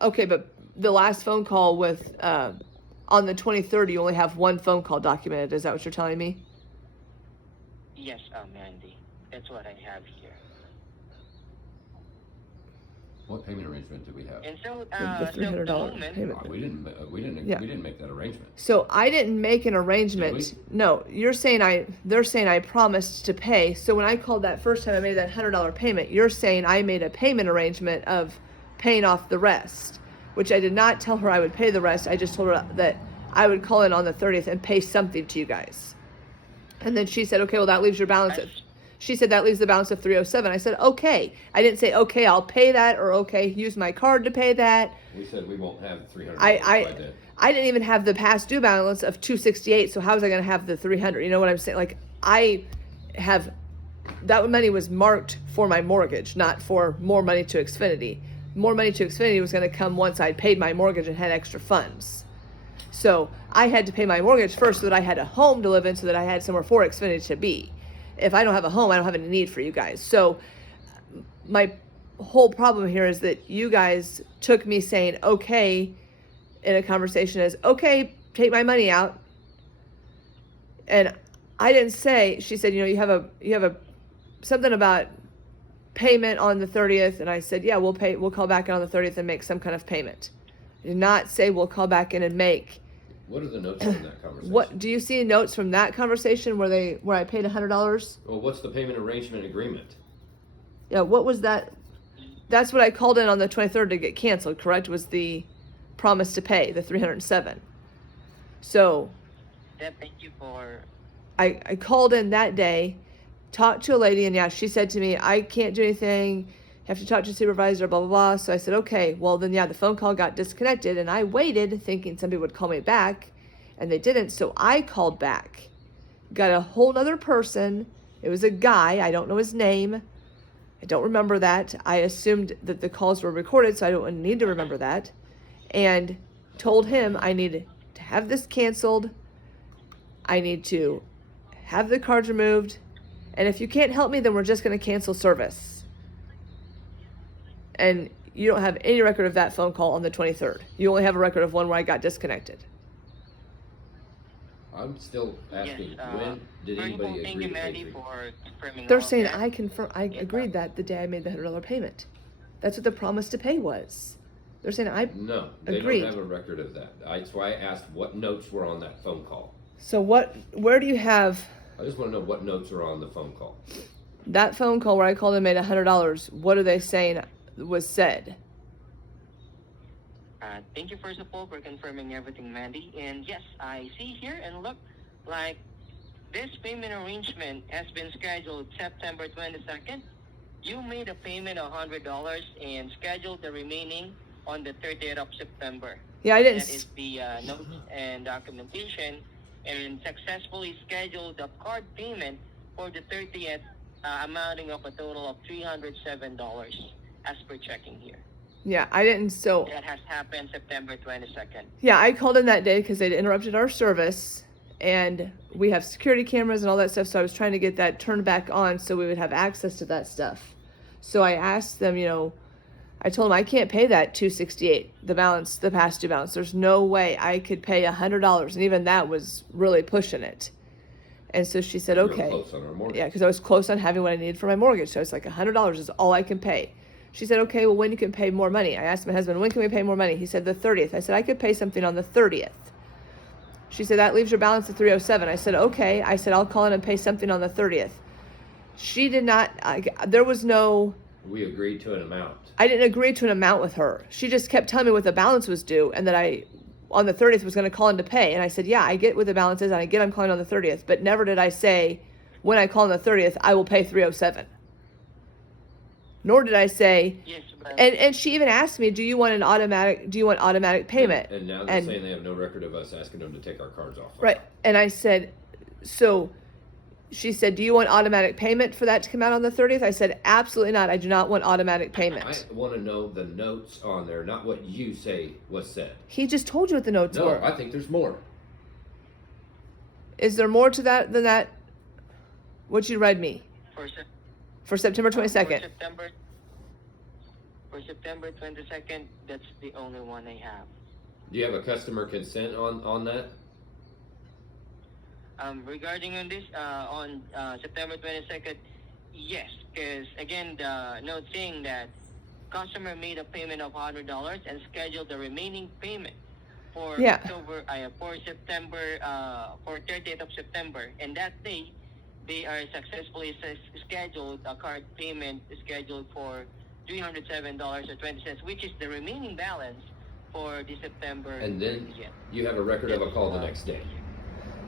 Okay, but the last phone call with, on the 23rd, you only have one phone call documented. Is that what you're telling me? Yes, Mandy. That's what I have here. What payment arrangement do we have? And so, The so the $300 moment, payment. We didn't Yeah. make that arrangement. So I didn't make an arrangement. Did No, they're saying I promised to pay. So when I called that first time I made that $100 payment, you're saying I made a payment arrangement of paying off the rest, which I did not tell her I would pay the rest. I just told her that I would call in on the 30th and pay something to you guys. And then she said, okay, well, that leaves your balance at, she said that leaves the balance of 307. I said, okay. I didn't say, okay, I'll pay that, or okay, use my card to pay that. We said we won't have 300 I by then. I didn't even have the past due balance of 268, so how was I going to have the 300? You know what I'm saying? Like, I have, that money was marked for my mortgage, not for more money to Xfinity. More money to Xfinity was going to come once I'd paid my mortgage and had extra funds. So I had to pay my mortgage first so that I had a home to live in, so that I had somewhere for Xfinity to be. If I don't have a home, I don't have any need for you guys. So my whole problem here is that you guys took me saying okay in a conversation as, okay, take my money out. And I didn't say, she said, you have a something about payment on the 30th. And I said, yeah, we'll call back in on the 30th and make some kind of payment. I did not say we'll call back in and make. What are the notes from that conversation? What do you see notes from that conversation where I paid $100? Well, what's the payment arrangement agreement? Yeah, what was that? That's what I called in on the 23rd to get canceled, correct? Was the promise to pay, the 307. So thank you for. I called in that day, talked to a lady, and yeah, she said to me, I can't do anything. You have to talk to your supervisor, blah, blah, blah. So I said, okay, well then, yeah, the phone call got disconnected, and I waited thinking somebody would call me back, and they didn't. So I called back, got a whole nother person. It was a guy. I don't know his name. I don't remember that. I assumed that the calls were recorded, so I don't need to remember that. And told him I needed to have this canceled. I need to have the cards removed. And if you can't help me, then we're just going to cancel service. And you don't have any record of that phone call on the 23rd. You only have a record of one where I got disconnected. I'm still asking, Yes, when did anybody thank agree you, to pay Mandy, for for confirming They're all of saying that. I agreed that the day I made the $100 payment. That's what the promise to pay was. They're saying I No, they agreed. don't have a record of that. That's why I asked what notes were on that phone call. So where do you have I just want to know what notes are on the phone call. that phone call where I called and made $100? What are they saying was said? Thank you first of all for confirming everything, Mandy. And yes, I see here and look like this payment arrangement has been scheduled September 22nd. You made a payment of $100 and scheduled the remaining on the 30th of September. Yeah, I didn't. That is the notes and documentation, and successfully scheduled the card payment for the 30th, amounting of a total of $307 as per checking here. Yeah, I didn't. So That has happened September 22nd. yeah, I called in that day because they'd interrupted our service, and we have security cameras and all that stuff. So I was trying to get that turned back on so we would have access to that stuff. So I asked them, I told them I can't pay that 268, the balance, the past due balance. There's no way I could pay $100, and even that was really pushing it. And so she said, You were okay. close on our mortgage. Yeah, because I was close on having what I needed for my mortgage. So it's like $100 is all I can pay. She said, okay, well, when you can pay more money? I asked my husband, when can we pay more money? He said, the 30th. I said, I could pay something on the 30th. She said, that leaves your balance at 307. I said, okay. I said, I'll call in and pay something on the 30th. She did not, there was no, We agreed to an amount. I didn't agree to an amount with her. She just kept telling me what the balance was due and that I, on the 30th, was going to call in to pay. And I said, yeah, I get what the balance is, and I get I'm calling on the 30th. But never did I say, when I call on the 30th, I will pay 307. Nor did I say, Yes, but and she even asked me, do you want automatic payment? And now they're saying they have no record of us asking them to take our cards off. Right. And I said, so she said, do you want automatic payment for that to come out on the 30th? I said, absolutely not. I do not want automatic payment. I want to know the notes on there, not what you say was said. He just told you what the notes No, were. I think there's more. Is there more to that than that? What you read me for, Sep- for September 22nd? For for September 22nd, that's the only one I have. Do you have a customer consent on that? Regarding on this, on September 22nd, yes, because again, the note saying that customer made a payment of $100 and scheduled the remaining payment for Yeah. for September, for 30th of September, and that day, they are successfully scheduled a card payment scheduled for $307.20, which is the remaining balance for the September. And then 30th. you have a record of a call the next day.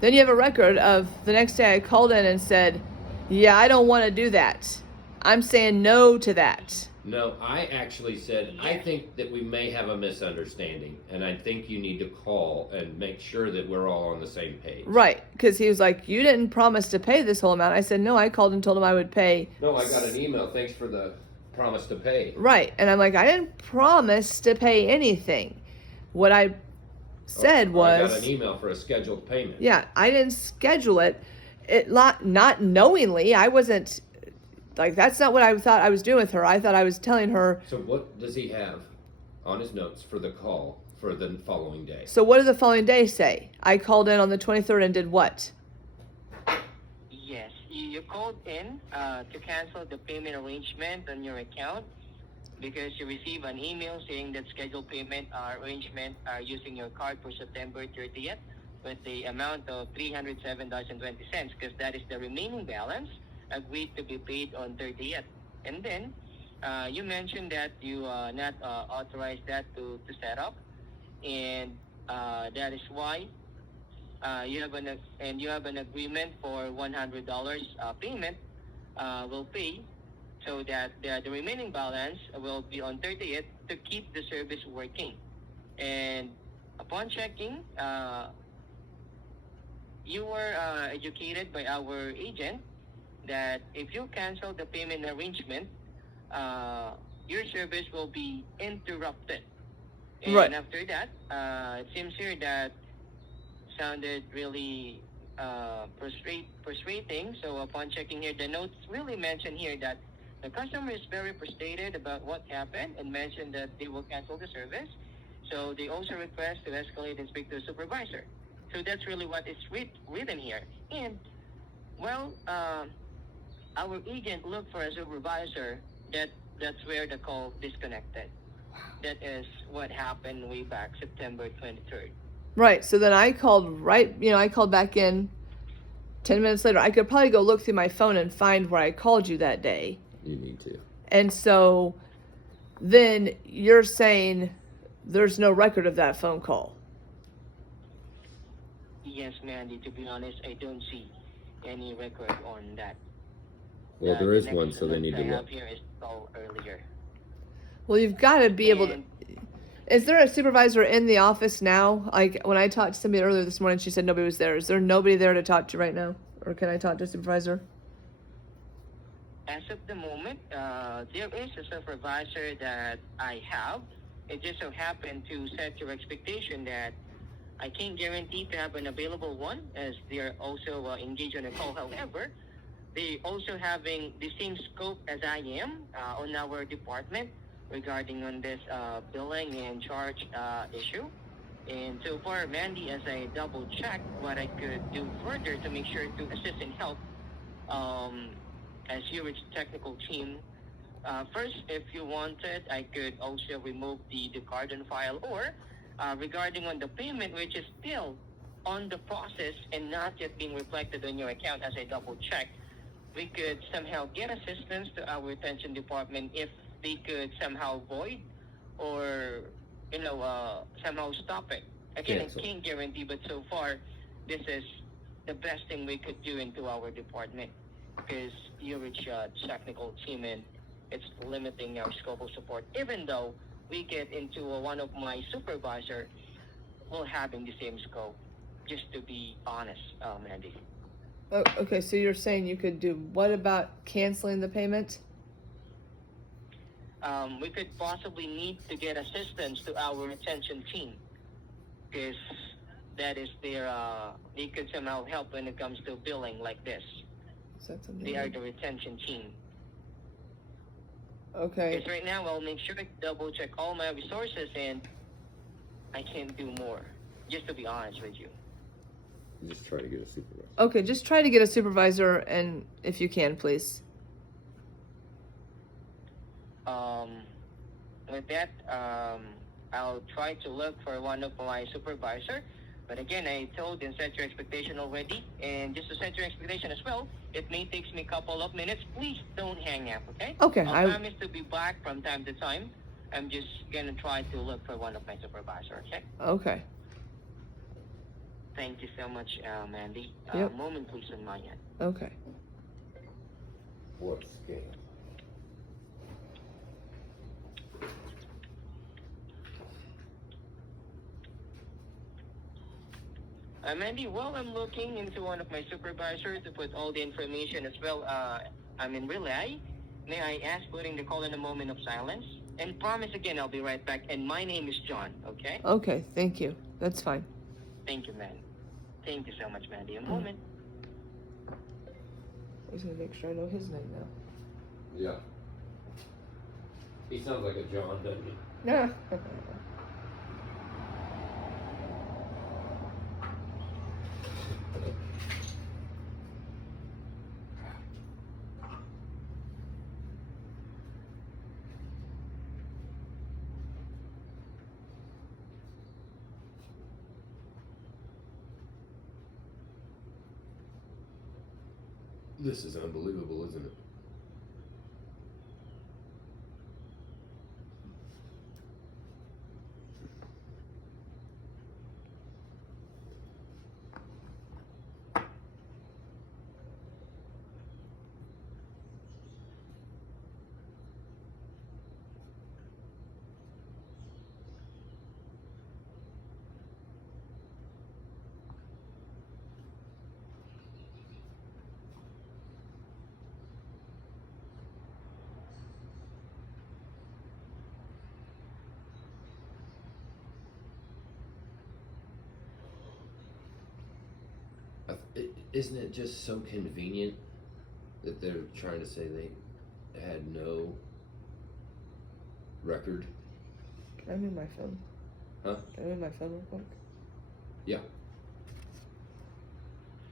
Then you have a record of the next day I called in and said, yeah, I don't want to do that. I'm saying no to that. No, I actually said, I think that we may have a misunderstanding, and I think you need to call and make sure that we're all on the same page. Right, because he was like, you didn't promise to pay this whole amount. I said, no, I called and told him I would pay. No, I got an email. Thanks for the promise to pay. Right, and I'm like, I didn't promise to pay anything. What I said was, I got an email for a scheduled payment. yeah, I didn't schedule it. It not knowingly. I wasn't, like, that's not what I thought I was doing with her. I thought I was telling her. So what does he have on his notes for the call for the following day? So what did the following day say? I called in on the 23rd and did what? Yes, you called in to cancel the payment arrangement on your account because you received an email saying that scheduled payment arrangement are using your card for September 30th with the amount of $307.20 because that is the remaining balance agreed to be paid on 30th. And then you mentioned that you not authorized that to set up, and that is why you have an agreement for $100 payment will pay, so that the remaining balance will be on 30th to keep the service working. And upon checking, you were educated by our agent that if you cancel the payment arrangement, your service will be interrupted. And Right. after that, it seems here that sounded really frustrating. So upon checking here, the notes really mention here that the customer is very frustrated about what happened and mentioned that they will cancel the service. So they also request to escalate and speak to the supervisor. So that's really what is written here. And, well, our agent looked for a supervisor. That's where the call disconnected. That is what happened way back September 23rd. Right. So then I called I called back in 10 minutes later. I could probably go look through my phone and find where I called you that day. You need to. And so then you're saying there's no record of that phone call. Yes, Mandy, to be honest, I don't see any record on that. Well, there is the next one, so they need to note I have look. here is call earlier. Well, you've got to be able to. Is there a supervisor in the office now? Like when I talked to somebody earlier this morning, she said nobody was there. Is there nobody there to talk to right now? Or can I talk to a supervisor? As of the moment, there is a supervisor that I have. It just so happened to set your expectation that I can't guarantee to have an available one as they are also engaged on a call. However, they also having the same scope as I am on our department regarding on this billing and charge issue. And so far, Mandy, as I double check what I could do further to make sure to assist and help as your technical team. First, if you wanted, I could also remove the card on file, or regarding on the payment, which is still on the process and not yet being reflected on your account as I double check, we could somehow get assistance to our retention department if they could somehow void or somehow stop it. Again, Cancel. I can't guarantee, but so far, this is the best thing we could do into our department because you reach a technical team and it's limiting our scope of support. Even though we get into one of my supervisor will having the same scope, just to be honest, Mandy. Oh, okay, so you're saying you could do what about canceling the payment? We could possibly need to get assistance to our retention team because that is their, they could somehow help when it comes to billing like this. Is that something? They are the retention team. Okay. Because right now I'll make sure to double check all my resources and I can't do more. Just to be honest with you. Just try to get a supervisor. Okay, just try to get a supervisor, and if you can, please. With that, I'll try to look for one of my supervisor. But again, I told and set your expectation already. And just to set your expectation as well, it may take me a couple of minutes. Please don't hang up, okay? Okay, I promise to be back from time to time. I'm just gonna try to look for one of my supervisor, okay? Okay. Thank you so much, Mandy. Yep. Moment, please, on my end. Okay. What scale? Mandy, while I'm looking into one of my supervisors to put all the information as well, I'm in relay. May I ask putting the call in a moment of silence? And promise again, I'll be right back. And my name is John, okay? Okay, thank you. That's fine. Thank you, man. Thank you so much, Mandy. A moment. I was gonna make sure I know his name now. Yeah. He sounds like a John, doesn't he? Yeah. This is unbelievable, isn't it? Isn't it just so convenient that they're trying to say they had no record? Can I move my phone? Huh? Can I move my phone real quick? Yeah.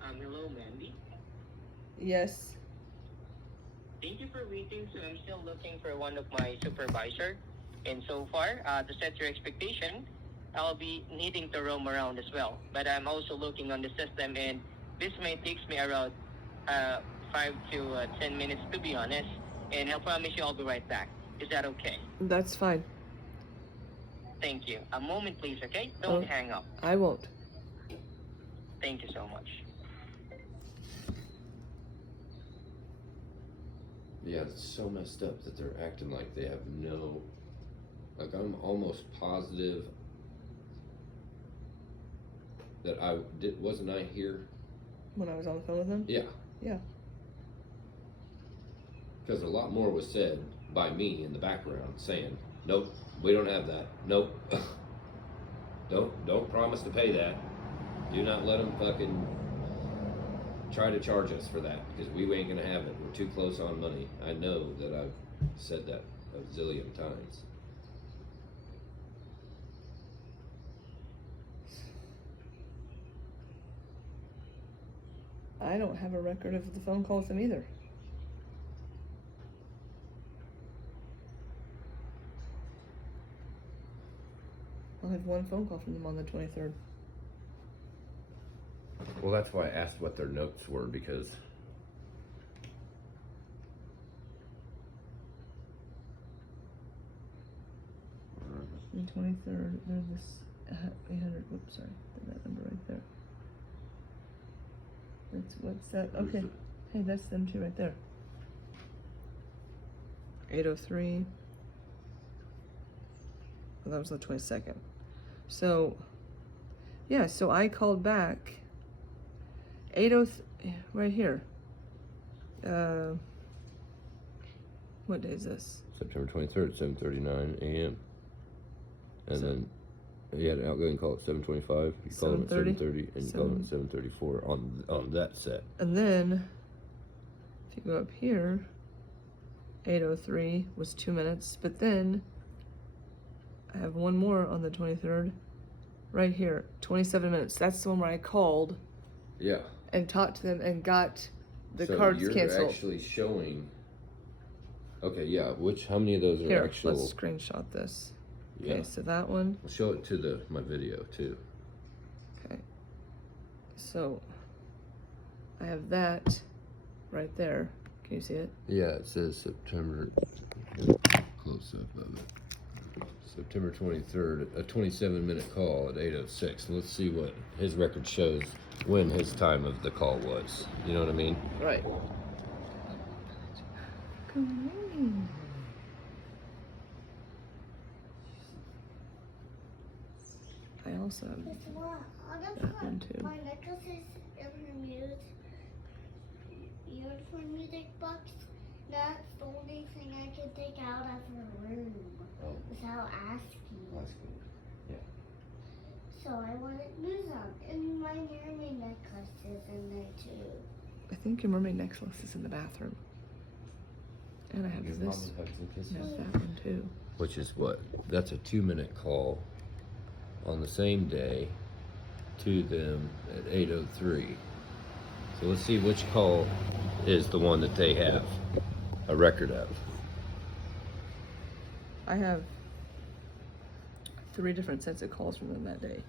Hello, Mandy. Yes. Thank you for waiting. So I'm still looking for one of my supervisor. And so far, to set your expectation, I'll be needing to roam around as well. But I'm also looking on the system, and this may take me around 5 to 10 minutes, to be honest. And I promise you I'll be right back. Is that okay? That's fine. Thank you. A moment, please, okay? Don't hang up. I won't. Thank you so much. Yeah, it's so messed up that they're acting like they have no. Like, I'm almost positive that wasn't I here? When I was on the phone with him? Yeah. Yeah. Because a lot more was said by me in the background saying, nope, we don't have that. Nope. Don't promise to pay that. Do not let them fucking try to charge us for that, because we ain't gonna have it. We're too close on money. I know that I've said that a zillion times. I don't have a record of the phone call with him either. I'll have one phone call from them on the 23rd. Well, that's why I asked what their notes were, because The 23rd, there's this 800, whoops, sorry, that number right there. What's that? Okay. Hey, that's them two right there. 803. Well, that was the 22nd. So, yeah, so I called back. 803, right here. What day is this? September 23rd, 7:39 a.m. And then you had an outgoing call at 7:25. You called him at 7:30, and you called him at 7:34 on that set. And then, if you go up here, 8:03 was 2 minutes, but then I have one more on the 23rd, right here, 27 minutes. That's the one where I called Yeah. and talked to them and got the So cards you're canceled. actually showing. Okay, yeah. How many of those are Here, actual? let's screenshot this. Yeah. Okay, so that one. I'll show it to my video too. Okay. So I have that right there. Can you see it? Yeah, it says September. Close up of it. September 23rd, a 27-minute call at 8:06. Let's see what his record shows when his time of the call was. You know what I mean? Right. Good morning. I also have Guess what? I'll just that one put too. my necklaces in the uniform music box. That's the only thing I can take out of the room without asking. That's good. So I want to lose them. And my mermaid necklace is in there too. I think your mermaid necklace is in the bathroom. And I have Give this. Mommy hugs and kisses. And I have that one too. Which is what? That's a 2-minute call on the same day to them at 8:03. So let's see which call is the one that they have a record of. I have 3 different sets of calls from them that day.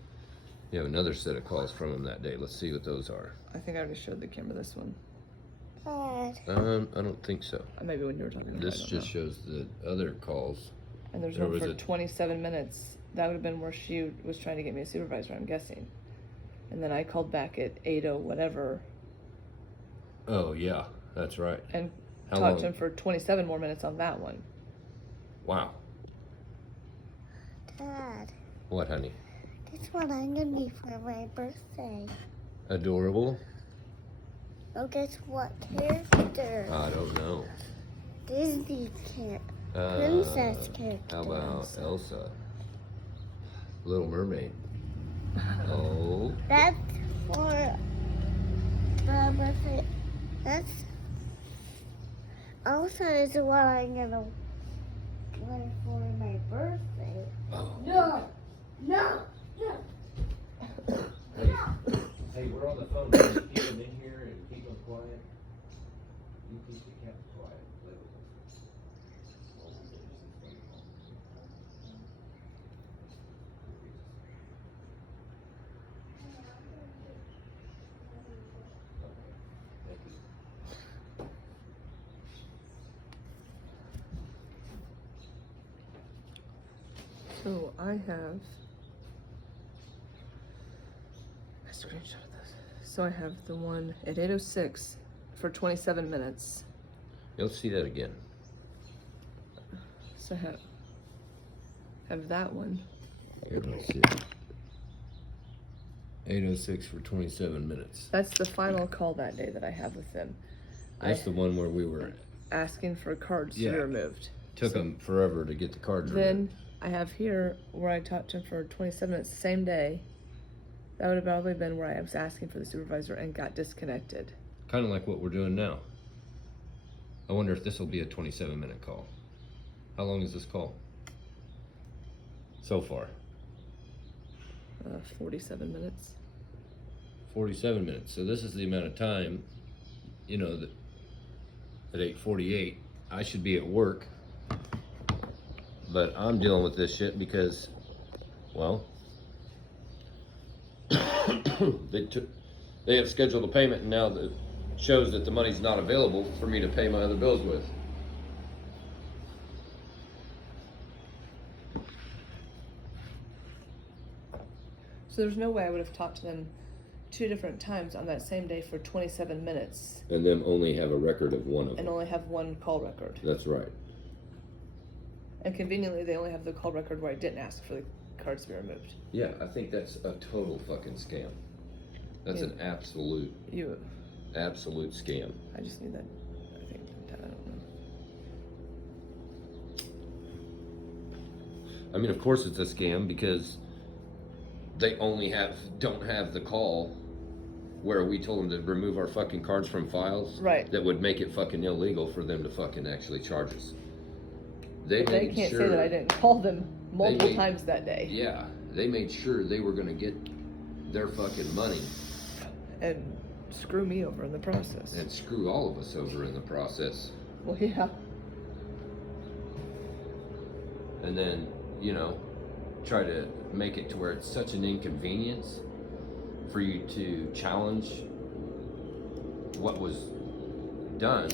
You have another set of calls from them that day. Let's see what those are. I think I already showed the camera this one. Dad. I don't think so. Maybe when you were talking about it. This just shows the other calls. And there's there one was for a- 27 minutes. That would have been where she was trying to get me a supervisor, I'm guessing. And then I called back at 8:00 whatever Oh yeah, that's right. and How talked to long? him for 27 more minutes on that one. Wow. Dad, What, honey? guess what I'm gonna be for my birthday? Adorable? Oh, guess what character? I don't know. Disney princess character. How about Elsa? Little Mermaid. Oh. That's for my birthday. That's also is what I'm gonna want for my birthday. Oh. No, no, no. Hey, we're on the phone. Can you keep them in here and keep them quiet? You keep the cat quiet. So I have a screenshot of this. So I have the one at 8:06 for 27 minutes. Let's see that again. So I have that one. Here, let's see. 8:06 for 27 minutes. That's the final call that day that I have with them. That's the one where we were. Asking for cards to Yeah. be removed. Took them forever to get the cards removed. Then I have here where I talked to him for 27 minutes the same day. That would have probably been where I was asking for the supervisor and got disconnected. Kind of like what we're doing now. I wonder if this will be a 27-minute call. How long is this call? So far? 47 minutes. 47 minutes. So this is the amount of time, you know, that at 8:48, I should be at work. But I'm dealing with this shit because, well, they have scheduled a payment and now that shows that the money's not available for me to pay my other bills with. So there's no way I would have talked to them 2 different times on that same day for 27 minutes And them only have a record of one of and them. only have one call record. That's right. And conveniently, they only have the call record where I didn't ask for the cards to be removed. Yeah, I think that's a total fucking scam. That's Yeah. an absolute scam. I just need that. I think I don't know. I mean, of course it's a scam because they only don't have the call where we told them to remove our fucking cards from files. Right. That would make it fucking illegal for them to fucking actually charge us. They made can't sure, say that I didn't call them multiple made- times that day. Yeah, they made sure they were gonna get their fucking money And screw me over in the process. and screw all of us over in the process. Well, yeah. And then, you know, try to make it to where it's such an inconvenience for you to challenge what was done